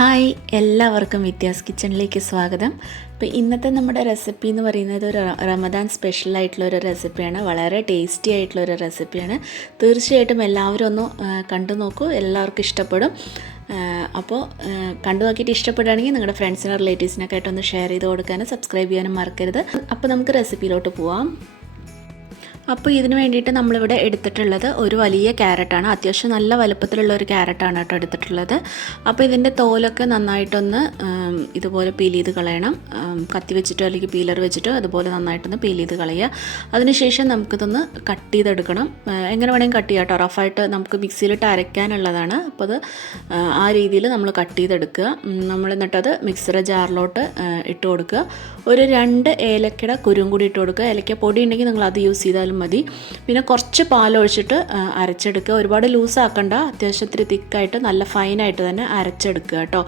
Hi, എല്ലാവർക്കും വിത്യാസ് കിച്ചണിലേക്ക് സ്വാഗതം. അപ്പോൾ ഇന്നത്തെ നമ്മുടെ റെസിപ്പി എന്ന് പറയുന്നത് ഒരു റമദാൻ സ്പെഷ്യലായിട്ടുള്ളൊരു റെസിപ്പിയാണ്. വളരെ ടേസ്റ്റി ആയിട്ടുള്ളൊരു റെസിപ്പിയാണ്. തീർച്ചയായിട്ടും എല്ലാവരും ഒന്ന് കണ്ടു നോക്കൂ, എല്ലാവർക്കും ഇഷ്ടപ്പെടും. അപ്പോൾ കണ്ടു നോക്കിയിട്ട് ഇഷ്ടപ്പെടുകയാണെങ്കിൽ നിങ്ങളുടെ ഫ്രണ്ട്സിനും റിലേറ്റീവ്സിനൊക്കെ ആയിട്ടൊന്ന് ഷെയർ ചെയ്ത് കൊടുക്കാനും സബ്സ്ക്രൈബ് ചെയ്യാനും മറക്കരുത്. അപ്പോൾ നമുക്ക് റെസിപ്പിയിലോട്ട് പോവാം. അപ്പോൾ ഇതിന് വേണ്ടിയിട്ട് നമ്മളിവിടെ എടുത്തിട്ടുള്ളത് ഒരു വലിയ ക്യാരറ്റാണ്. അത്യാവശ്യം നല്ല വലുപ്പത്തിലുള്ള ഒരു ക്യാരറ്റാണ് കേട്ടോ എടുത്തിട്ടുള്ളത്. അപ്പോൾ ഇതിൻ്റെ തോലൊക്കെ നന്നായിട്ടൊന്ന് ഇതുപോലെ പീൽ ചെയ്ത് കളയണം. കത്തി വെച്ചിട്ടോ അല്ലെങ്കിൽ പീലർ വെച്ചിട്ടോ അതുപോലെ നന്നായിട്ടൊന്ന് പീൽ ചെയ്ത് കളയുക. അതിനുശേഷം നമുക്കിതൊന്ന് കട്ട് ചെയ്തെടുക്കണം. എങ്ങനെ വേണമെങ്കിൽ കട്ട് ചെയ്യാം കേട്ടോ. റഫായിട്ട് നമുക്ക് മിക്സിയിലിട്ട് അരയ്ക്കാനുള്ളതാണ്. അപ്പോൾ അത് ആ രീതിയിൽ നമ്മൾ കട്ട് ചെയ്തെടുക്കുക. നമ്മൾ എന്നിട്ടത് മിക്സിയുടെ ജാറിലോട്ട് ഇട്ട് കൊടുക്കുക. ഒരു 2 ഏലക്കയുടെ കുരും കൂടി ഇട്ട് കൊടുക്കുക. ഏലക്ക പൊടി ഉണ്ടെങ്കിൽ നിങ്ങൾ അത് യൂസ് ചെയ്താലും മതി. പിന്നെ കുറച്ച് പാലൊഴിച്ചിട്ട് അരച്ചെടുക്കുക. ഒരുപാട് ലൂസാക്കണ്ട, അത്യാവശ്യം ഇത്തിരി തിക്കായിട്ട് നല്ല ഫൈനായിട്ട് തന്നെ അരച്ചെടുക്കുക കേട്ടോ.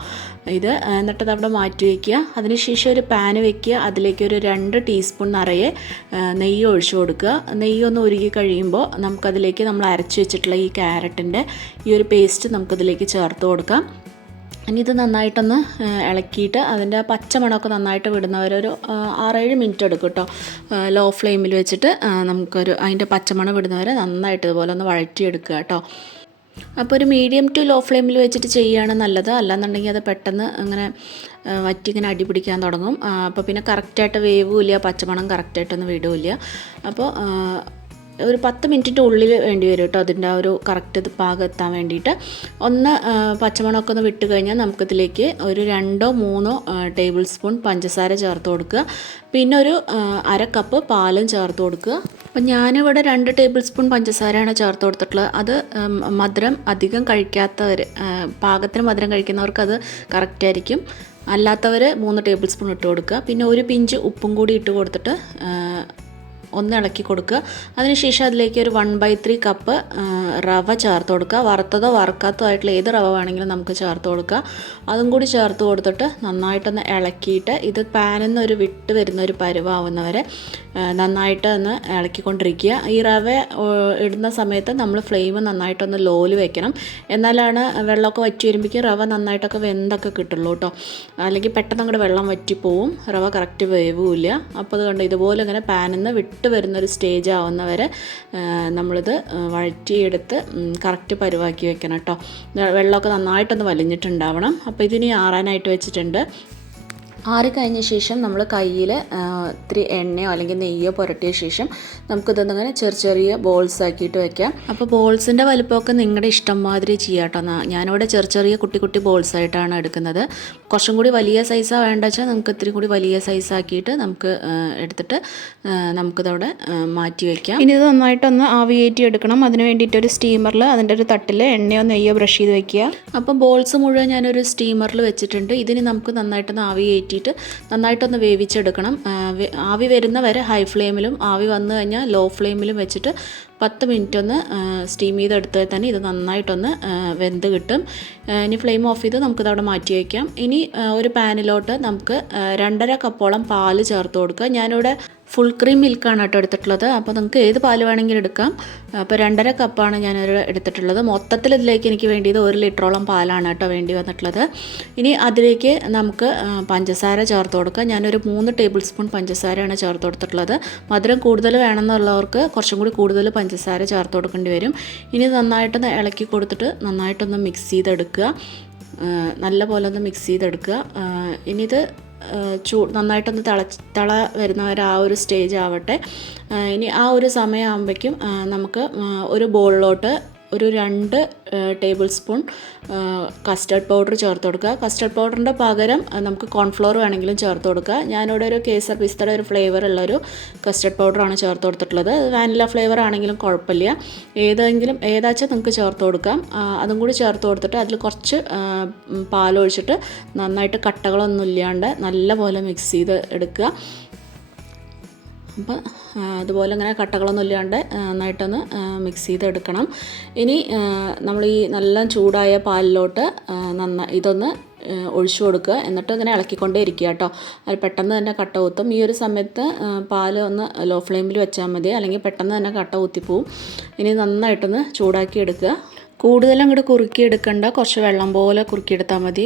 ഇത് എന്നിട്ട് അവിടെ മാറ്റി വയ്ക്കുക. അതിനുശേഷം ഒരു പാൻ വയ്ക്കുക. അതിലേക്ക് ഒരു 2 ടീസ്പൂൺ നിറയെ നെയ്യ് ഒഴിച്ചു കൊടുക്കുക. നെയ്യൊന്ന് ഉരുകി കഴിയുമ്പോൾ നമുക്കതിലേക്ക് നമ്മൾ അരച്ച് വെച്ചിട്ടുള്ള ഈ ക്യാരറ്റിൻ്റെ ഈ ഒരു പേസ്റ്റ് നമുക്കതിലേക്ക് ചേർത്ത് കൊടുക്കാം. ഇനി ഇത് നന്നായിട്ടൊന്ന് ഇളക്കിയിട്ട് അതിൻ്റെ പച്ചമണമൊക്കെ നന്നായിട്ട് വിടുന്നവരൊരു 6-7 മിനിറ്റ് എടുക്കും കേട്ടോ. ലോ ഫ്ലെയിമിൽ വെച്ചിട്ട് നമുക്കൊരു അതിൻ്റെ പച്ചമണം വിടുന്നവരെ നന്നായിട്ട് ഇതുപോലെ ഒന്ന് വഴറ്റിയെടുക്കുക കേട്ടോ. അപ്പോൾ ഒരു മീഡിയം ടു ലോ ഫ്ലെയിമിൽ വെച്ചിട്ട് ചെയ്യുകയാണ് നല്ലത്. അല്ലാന്നുണ്ടെങ്കിൽ അത് പെട്ടെന്ന് അങ്ങനെ വറ്റി ഇങ്ങനെ അടി പിടിക്കാൻ തുടങ്ങും. അപ്പോൾ പിന്നെ കറക്റ്റായിട്ട് വേവുമില്ല, പച്ചമണം കറക്റ്റായിട്ടൊന്നും വിടുമില്ല. അപ്പോൾ ഒരു 10 മിനിറ്റിൻ്റെ ഉള്ളിൽ വേണ്ടി വരും കേട്ടോ അതിൻ്റെ ആ ഒരു കറക്റ്റ് പാകം എത്താൻ വേണ്ടിയിട്ട്. ഒന്ന് പച്ചമണമൊക്കെ ഒന്ന് വിട്ട് കഴിഞ്ഞാൽ നമുക്കിതിലേക്ക് ഒരു 2-3 ടേബിൾ സ്പൂൺ പഞ്ചസാര ചേർത്ത് കൊടുക്കുക. പിന്നെ ഒരു 1/2 കപ്പ് പാലും ചേർത്ത് കൊടുക്കുക. അപ്പം ഞാനിവിടെ 2 ടേബിൾ സ്പൂൺ പഞ്ചസാരയാണ് ചേർത്ത് കൊടുത്തിട്ടുള്ളത്. അത് മധുരം അധികം കഴിക്കാത്തവർ, പാകത്തിന് മധുരം കഴിക്കുന്നവർക്ക് അത് കറക്റ്റായിരിക്കും. അല്ലാത്തവർ 3 ടേബിൾ സ്പൂൺ ഇട്ട് കൊടുക്കുക. പിന്നെ ഒരു പിഞ്ച് ഉപ്പും കൂടി ഇട്ട് കൊടുത്തിട്ട് ഒന്ന് ഇളക്കി കൊടുക്കുക. അതിനുശേഷം അതിലേക്ക് ഒരു 1/3 കപ്പ് റവ ചേർത്ത് കൊടുക്കുക. വറുത്തതോ വറുക്കാത്തതോ ആയിട്ടുള്ള ഏത് റവ വേണമെങ്കിലും നമുക്ക് ചേർത്ത് കൊടുക്കുക. അതും കൂടി ചേർത്ത് കൊടുത്തിട്ട് നന്നായിട്ടൊന്ന് ഇളക്കിയിട്ട് ഇത് പാനിൽ നിന്ന് ഒരു വിട്ട് വരുന്ന ഒരു പരുവാവുന്നവരെ നന്നായിട്ട് ഒന്ന് ഇളക്കിക്കൊണ്ടിരിക്കുക. ഈ റവ ഇടുന്ന സമയത്ത് നമ്മൾ ഫ്ലെയിം നന്നായിട്ടൊന്ന് ലോയിൽ വെക്കണം. എന്നാലാണ് വെള്ളമൊക്കെ വറ്റി വരുമ്പോഴേക്കും റവ നന്നായിട്ടൊക്കെ വെന്തൊക്കെ കിട്ടുള്ളൂ കേട്ടോ. അല്ലെങ്കിൽ പെട്ടെന്ന് അങ്ങോട്ട് വെള്ളം വറ്റിപ്പോവും, റവ കറക്റ്റ് വേവുമില്ല. അപ്പോൾ അത് കണ്ട് ഇതുപോലെ ഇങ്ങനെ പാനിൽ നിന്ന് വിട്ട് വരുന്നൊരു സ്റ്റേജ് ആവുന്നവരെ നമ്മളിത് വഴറ്റിയെടുത്ത് കറക്റ്റ് പരുവാക്കി വെക്കണം കേട്ടോ. വെള്ളമൊക്കെ നന്നായിട്ടൊന്ന് വലിഞ്ഞിട്ടുണ്ടാവണം. അപ്പോൾ ഇതിനി ആറാനായിട്ട് വെച്ചിട്ടുണ്ട്. ആറി കഴിഞ്ഞ ശേഷം നമ്മൾ കയ്യിൽ ഇത്തിരി എണ്ണയോ അല്ലെങ്കിൽ നെയ്യോ പുരട്ടിയ ശേഷം നമുക്കിതൊന്നിങ്ങനെ ചെറിയ ബോൾസ് ആക്കിയിട്ട് വെക്കാം. അപ്പോൾ ബോൾസിൻ്റെ വലുപ്പമൊക്കെ നിങ്ങളുടെ ഇഷ്ടം മാതിരി ചെയ്യാം കേട്ടോ. ഞാനിവിടെ ചെറിയ കുട്ടി ബോൾസ് ആയിട്ടാണ് എടുക്കുന്നത്. കുറച്ചും കൂടി വലിയ സൈസാണ് വേണ്ട വെച്ചാൽ നമുക്ക് ഇത്തിരി കൂടി വലിയ സൈസാക്കിയിട്ട് നമുക്ക് എടുത്തിട്ട് നമുക്കിതവിടെ മാറ്റി വയ്ക്കാം. ഇനി ഇത് നന്നായിട്ടൊന്ന് ആവിയേറ്റി എടുക്കണം. അതിന് വേണ്ടിയിട്ടൊരു സ്റ്റീമറിൽ അതിൻ്റെ ഒരു തട്ടിൽ എണ്ണയോ നെയ്യോ ബ്രഷ് ചെയ്ത് വെക്കുക. അപ്പോൾ ബോൾസ് മുഴുവൻ ഞാനൊരു സ്റ്റീമറിൽ വെച്ചിട്ടുണ്ട്. ഇതിന് നമുക്ക് നന്നായിട്ടൊന്ന് ആവിയേറ്റി നന്നായിട്ടൊന്ന് വേവിച്ചെടുക്കണം. ആവി വരുന്ന വരെ ഹൈ ഫ്ലെയിമിലും ആവി വന്നു കഴിഞ്ഞാൽ ലോ ഫ്ലെയിമിലും വെച്ചിട്ട് 10 മിനിറ്റ് ഒന്ന് സ്റ്റീം ചെയ്തെടുത്താൽ തന്നെ ഇത് നന്നായിട്ടൊന്ന് വെന്ത് കിട്ടും. ഇനി ഫ്ലെയിം ഓഫ് ചെയ്ത് നമുക്കിതവിടെ മാറ്റി വയ്ക്കാം. ഇനി ഒരു പാനിലോട്ട് നമുക്ക് 2.5 കപ്പോളം പാല് ചേർത്ത് കൊടുക്കുക. ഞാനിവിടെ ഫുൾ ക്രീം മിൽക്കാണ് കേട്ടോ എടുത്തിട്ടുള്ളത്. അപ്പോൾ നിങ്ങൾക്ക് ഏത് പാല് വേണമെങ്കിലും എടുക്കാം. അപ്പോൾ 2.5 കപ്പാണ് ഞാനൊരു എടുത്തിട്ടുള്ളത്. മൊത്തത്തിൽ ഇതിലേക്ക് എനിക്ക് വേണ്ടിയത് 1 ലിറ്ററോളം പാലാണ് കേട്ടോ വേണ്ടി വന്നിട്ടുള്ളത്. ഇനി അതിലേക്ക് നമുക്ക് പഞ്ചസാര ചേർത്ത് കൊടുക്കുക. ഞാനൊരു 3 ടേബിൾ സ്പൂൺ പഞ്ചസാരയാണ് ചേർത്ത് കൊടുത്തിട്ടുള്ളത്. മധുരം കൂടുതൽ വേണമെന്നുള്ളവർക്ക് കുറച്ചും കൂടി കൂടുതൽ പഞ്ചസാര ചേർത്ത് കൊടുക്കേണ്ടി വരും. ഇനി നന്നായിട്ടൊന്ന് ഇളക്കി കൊടുത്തിട്ട് നന്നായിട്ടൊന്ന് മിക്സ് ചെയ്തെടുക്കുക. നല്ല പോലെ ഒന്ന് മിക്സ് ചെയ്തെടുക്കുക. ഇനി ഇത് നന്നായിട്ടൊന്ന് തിള വരുന്നവരെ ആ ഒരു സ്റ്റേജ് ആവട്ടെ. ഇനി ആ ഒരു സമയമാകുമ്പോഴേക്കും നമുക്ക് ഒരു ബോളിലോട്ട് ഒരു 2 ടേബിൾ സ്പൂൺ കസ്റ്റർഡ് പൗഡർ ചേർത്ത് കൊടുക്കുക. കസ്റ്റർഡ് പൗഡറിൻ്റെ പകരം നമുക്ക് കോൺഫ്ലോർ വേണമെങ്കിലും ചേർത്ത് കൊടുക്കുക. ഞാനിവിടെ ഒരു കേസർ പിസ്തയുടെ ഒരു ഫ്ലേവർ ഉള്ളൊരു കസ്റ്റർഡ് പൗഡറാണ് ചേർത്ത് കൊടുത്തിട്ടുള്ളത്. വാനില ഫ്ലേവർ ആണെങ്കിലും കുഴപ്പമില്ല, ഏതാച്ചാൽ നിങ്ങൾക്ക് ചേർത്ത് കൊടുക്കാം. അതും കൂടി ചേർത്ത് കൊടുത്തിട്ട് അതിൽ കുറച്ച് പാലൊഴിച്ചിട്ട് നന്നായിട്ട് കട്ടകളൊന്നും ഇല്ലാണ്ട് നല്ലപോലെ മിക്സ് ചെയ്ത് എടുക്കുക. അപ്പോൾ അതുപോലെ ഇങ്ങനെ കട്ടകളൊന്നും ഇല്ലാണ്ട് നന്നായിട്ടൊന്ന് മിക്സ് ചെയ്തെടുക്കണം. ഇനി നമ്മൾ ഈ നല്ല ചൂടായ പാലിലോട്ട് ഇതൊന്ന് ഒഴിച്ചു കൊടുക്കുക. എന്നിട്ട് ഇങ്ങനെ ഇളക്കിക്കൊണ്ടേ ഇരിക്കുക കേട്ടോ. അത് പെട്ടെന്ന് തന്നെ കട്ട ഊത്തും. ഈ ഒരു സമയത്ത് പാൽ ഒന്ന് ലോ ഫ്ലെയിമിൽ വെച്ചാൽ മതി, അല്ലെങ്കിൽ പെട്ടെന്ന് തന്നെ കട്ട ഊത്തിപ്പോവും. ഇനി നന്നായിട്ടൊന്ന് ചൂടാക്കി എടുക്കുക. കൂടുതലും അങ്ങോട്ട് കുറുക്കിയെടുക്കണ്ട, കുറച്ച് വെള്ളം പോലെ കുറുക്കിയെടുത്താൽ മതി,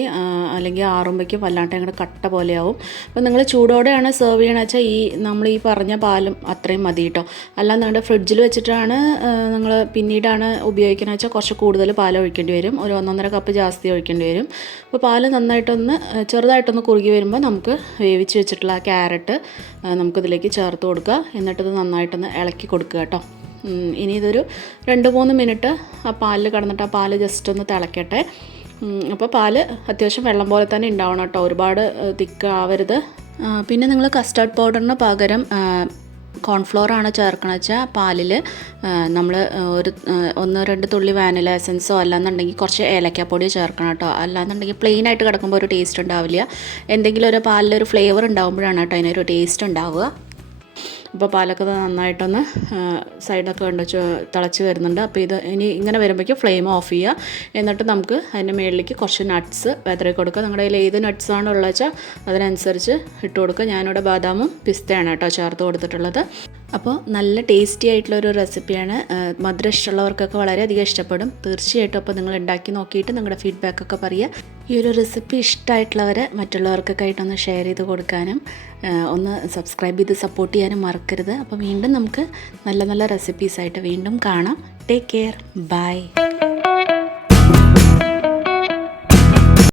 അല്ലെങ്കിൽ ആറുമ്പോഴേക്കും വല്ലാണ്ട് അങ്ങോട്ട് കട്ട പോലെയാവും. അപ്പോൾ നിങ്ങൾ ചൂടോടെയാണ് സെർവ് ചെയ്യണമെന്ന് വെച്ചാൽ നമ്മൾ ഈ പറഞ്ഞ പാലും അത്രയും മതി കേട്ടോ. അല്ല നിങ്ങളുടെ ഫ്രിഡ്ജിൽ വെച്ചിട്ടാണ് നിങ്ങൾ പിന്നീടാണ് ഉപയോഗിക്കുന്നത് വെച്ചാൽ കുറച്ച് കൂടുതൽ പാൽ ഒഴിക്കേണ്ടി വരും, ഒരു 1.5 കപ്പ് ജാസ്തി ഒഴിക്കേണ്ടി വരും. അപ്പോൾ പാല് നന്നായിട്ടൊന്ന് ചെറുതായിട്ടൊന്ന് കുറുകി വരുമ്പോൾ നമുക്ക് വേവിച്ച് വെച്ചിട്ടുള്ള ആ ക്യാരറ്റ് നമുക്കിതിലേക്ക് ചേർത്ത് കൊടുക്കുക. എന്നിട്ടിത് നന്നായിട്ടൊന്ന് ഇളക്കി കൊടുക്കുക കേട്ടോ. ഇനി ഇതൊരു 2-3 മിനിറ്റ് ആ പാലിൽ കിടന്നിട്ട് ആ പാല് ജസ്റ്റ് ഒന്ന് തിളക്കട്ടെ. അപ്പോൾ പാല് അത്യാവശ്യം വെള്ളം പോലെ തന്നെ ഉണ്ടാവണം കേട്ടോ, ഒരുപാട് തിക്കാവരുത്. പിന്നെ നിങ്ങൾ കസ്റ്റാർഡ് പൗഡറിന് പകരം കോൺഫ്ലോറാണ് ചേർക്കണമെന്ന് വെച്ചാൽ പാലിൽ നമ്മൾ ഒരു 1-2 തുള്ളി വാനില എസൻസോ അല്ലാന്നുണ്ടെങ്കിൽ കുറച്ച് ഏലക്കാപ്പൊടിയോ ചേർക്കണം കേട്ടോ. അല്ലാന്നുണ്ടെങ്കിൽ പ്ലെയിൻ ആയിട്ട് കിടക്കുമ്പോൾ ഒരു ടേസ്റ്റ് ഉണ്ടാവില്ല. എന്തെങ്കിലും ഒരു പാലിലൊരു ഫ്ലേവർ ഉണ്ടാകുമ്പോഴാണ് കേട്ടോ അതിനൊരു ടേസ്റ്റ് ഉണ്ടാവുക. അപ്പോൾ പാലൊക്കെ നന്നായിട്ടൊന്ന് സൈഡൊക്കെ ഉണ്ട് തിളച്ച് വരുന്നുണ്ട്. അപ്പോൾ ഇത് ഇനി ഇങ്ങനെ വരുമ്പോഴേക്കും ഫ്ലെയിം ഓഫ് ചെയ്യുക. എന്നിട്ട് നമുക്ക് അതിൻ്റെ മുകളിലേക്ക് കുറച്ച് നട്ട്സ് വെതറി കൊടുക്കുക. നിങ്ങളുടെ കയ്യിൽ ഏത് നട്ട്സാണ് ഉള്ളത് വെച്ചാൽ അതിനനുസരിച്ച് ഇട്ട് കൊടുക്കുക. ഞാനിവിടെ ബാദാമും പിസ്തയാണ് കേട്ടോ ചേർത്ത് കൊടുത്തിട്ടുള്ളത്. അപ്പോൾ നല്ല ടേസ്റ്റി ആയിട്ടുള്ളൊരു റെസിപ്പിയാണ്. മധുരം ഇഷ്ടമുള്ളവർക്കൊക്കെ വളരെയധികം ഇഷ്ടപ്പെടും തീർച്ചയായിട്ടും. അപ്പോൾ നിങ്ങൾ ഉണ്ടാക്കി നോക്കിയിട്ട് നിങ്ങളുടെ ഫീഡ്ബാക്കൊക്കെ പറയുക. ഈ ഒരു റെസിപ്പി ഇഷ്ടമായിട്ടുള്ളവരെ മറ്റുള്ളവർക്കൊക്കെ ആയിട്ടൊന്ന് ഷെയർ ചെയ്ത് കൊടുക്കാനും ഒന്ന് സബ്സ്ക്രൈബ് ചെയ്ത് സപ്പോർട്ട് ചെയ്യാനും മറക്കരുത്. അപ്പോൾ വീണ്ടും നമുക്ക് നല്ല നല്ല റെസിപ്പീസായിട്ട് വീണ്ടും കാണാം. Take care, by.